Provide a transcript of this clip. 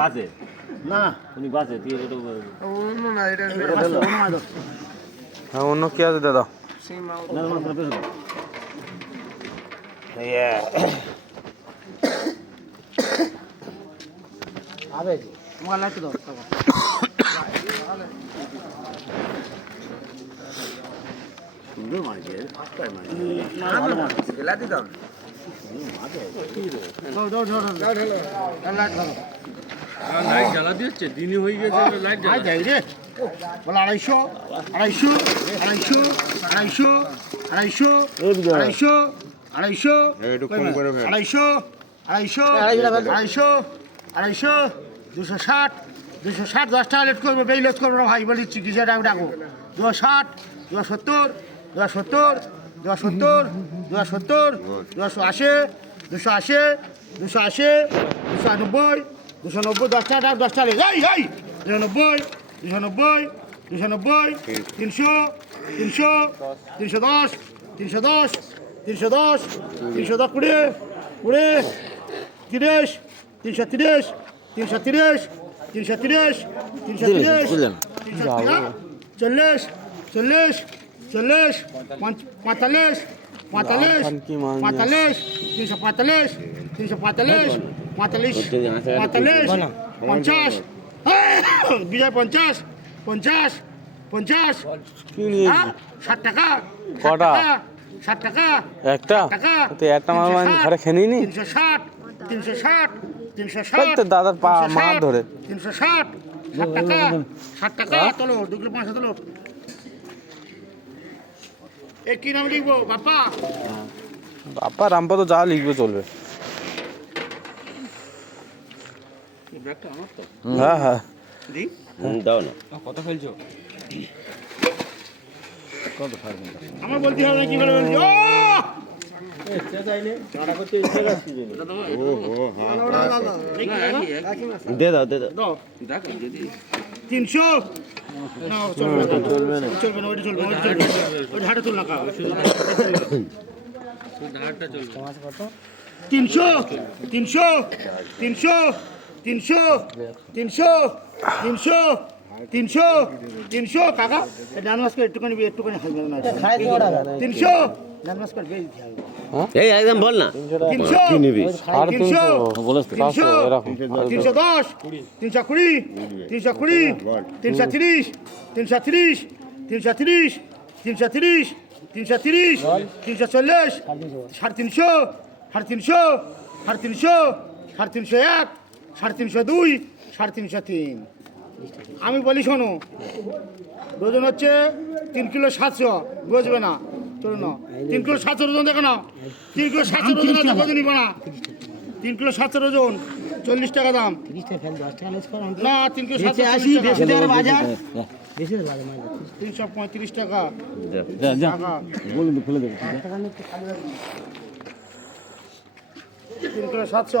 বাজে না উনি বাজে তুই এটা অন্য না এটা হ্যাঁ অন্য কি আছে দাদা না না না বেশ আবে তোমার লাইট দাও সুন্দর মাছ আটটায় মাছ লাইট দাও লাইট জ্বালা দিচ্ছে দিনই হয়ে গেছে লাইট জ্বালা যাই রে বলে 250 250 250 250 250 250 একটু কম করে ফেল 250 250 250 260 260 10 টাকা লেট করবে বেই লেট করবে না ভাই বলি চিকিৎসা ডাকো 260 270 270 270 270 280 280 280 290 290 10 টাকা 10 টাকা এই এই 290 290 290 300 300 310 310 310 310 কুড়ি 30 330 330 330 330 40 40 40 45 45 45 345 345 45 45 50 বিজয় 50 50 50 60 টাকা কটা? 60 টাকা একটা তো একটা মাল ঘরে খেয়ে নিই 360 360 তো দাদার পা মার ধরে 360 60 টাকা 60 টাকা চলো 2 কিলো 500 চলো এ কি নাম লিখবো বাপ্পা বাপ্পা রামপা তো যা লিখবে চলবে ব্যাগটা আমার তো হ্যাঁ হ্যাঁ দাও না কত ফেলছো আমার বলতে হবে কি করে বলছি ও দে দাও দে দাও দাও দেখো যদি 300 না চলবে না চলবে না ওইটা চলবে ওইটা চলবে ওইটা হাটে তুল না কা ধারটা চলবে 300 300 300 300 300 300 300 300 কাকা ডান মাস করে একটুখানি হাসবে না 300 ডান মাস করে বেশি হবে এই একদম বল না 300 কি নিবি 300 বলস তো 310 320 320 330 330 330 330 330 340 350 350 350 301 302 আমি বলি শোনো ওজন হচ্ছে 3 কিলো 700 বুঝবে না চলো না 3 কিলো 700 ওজন দেখো না 3 কিলো 700 ওজন আছে ওজন নিব না 3 কিলো 700 ওজন 40 টাকা দাম 30 টাকা ফেল 10 টাকা লেস কর না 3 কিলো 700 আসি বেশি দেওয়ার বাজার বেশি দেওয়ার বাজার 335 টাকা যা যা টাকা বলুন খুলে দেবো 3 কিলো 700